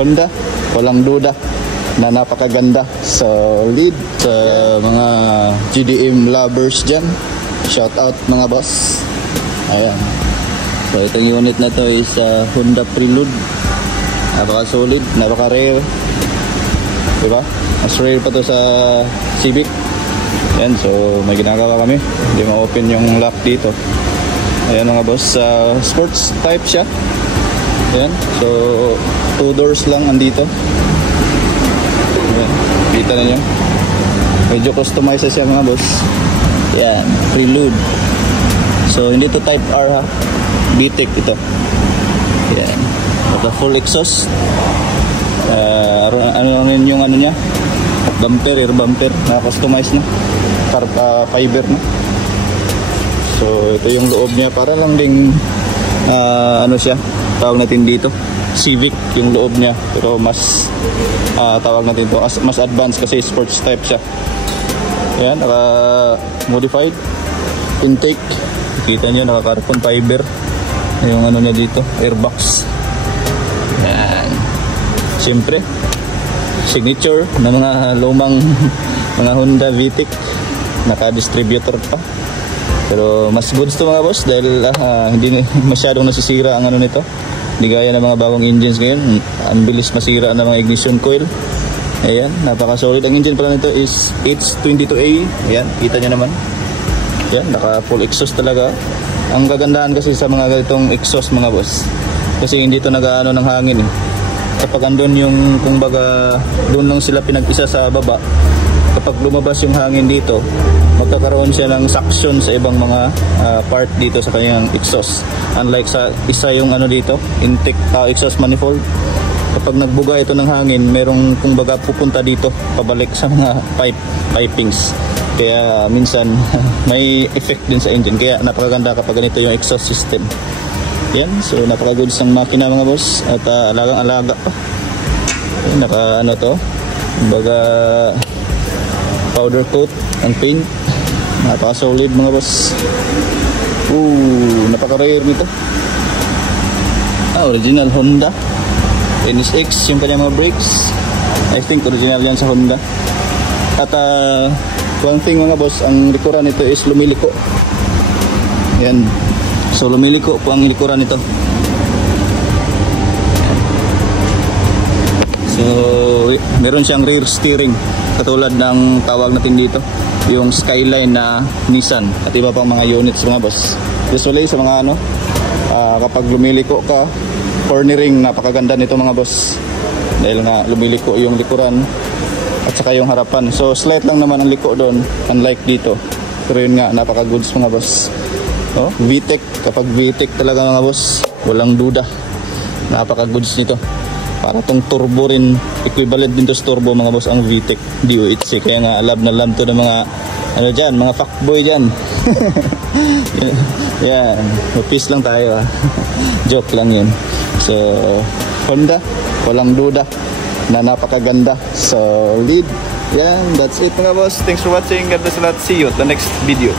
Honda, walang duda na napakaganda. Solid sa mga GDM lovers dyan. Shout out mga boss. Ayan. So itong unit na to is Honda Prelude. Napaka solid, napaka rare. Diba? Mas rare pa to sa Civic. Ayan, so may ginagawa kami. Hindi ma-open yung lock dito. Ayan mga boss, sports type siya. Ayan, so 2 doors lang andito. Ayan, kita na nyo. Medyo customized siya mga boss. Ayan, Prelude. So hindi to type R ha, VTEC ito. Ayan, naka full exhaust. Ano yung ano niya, bumper, rear bumper, naka-customize na, fiber na. So ito yung loob niya, para lang ding ano siya, tawag natin dito Civic yung loob niya, pero mas tawag natin ito mas advanced kasi sports type siya. Ayan, naka modified intake, kita nyo, naka carbon fiber yung ano niya dito, airbox. Ayan, siyempre signature na mga lumang mga Honda VTEC, naka-distributor pa. Pero mas goods to mga boss dahil hindi masyadong nasisira ang ano nito. Hindi gaya ng mga bagong engines ngayon, ang bilis masira ng mga ignition coil. Ayan, napaka solid. Ang engine pala nito is H22A. Ayan, kita nyo naman. Ayan, naka full exhaust talaga. Ang kagandahan kasi sa mga ganitong exhaust mga boss, kasi hindi to nag-ano ng hangin eh. Kapag andun yung, kung baga doon lang sila pinag-isa sa baba, kapag lumabas yung hangin dito, magkakaroon siya ng suction sa ibang mga part dito sa kanyang exhaust. Unlike sa isa yung ano dito, intake exhaust manifold, kapag nagbuga ito ng hangin, merong kung baga pupunta dito pabalik sa mga pipings. Kaya minsan may effect din sa engine. Kaya napakaganda kapag ganito yung exhaust system. Yan, so napaka-goods ng makina mga boss. At alagang-alaga pa. Yan, naka ano to, baga powder coat ang paint. Napaka-solid mga boss. Napaka-rare nito. Original Honda NSX yung kanyang mga brakes. I think original yan sa Honda. At one thing mga boss, ang likuran nito is lumiliko. Yan. So lumiliko po ang likuran nito. So meron siyang rear steering, katulad ng tawag natin dito, yung Skyline na Nissan at iba pang mga units mga boss. Usually sa mga ano, kapag lumiliko ka, cornering, napakaganda nito mga boss. Dahil nga lumiliko yung likuran at saka yung harapan. So slight lang naman ang liko doon, unlike dito. Pero yun nga, napaka-goods mga boss. VTEC, kapag VTEC talaga mga boss, walang duda, napaka-goods nito. Para tong turbo rin, equivalent din to sa turbo mga boss ang VTEC DOHC. Kaya nga love na love to ng mga ano dyan, mga fuckboy dyan. Yan, peace lang tayo joke lang yun. So Honda, walang duda na napakaganda, solid. Yan, that's it mga boss. Thanks for watching. God bless a lot. See you at the next video.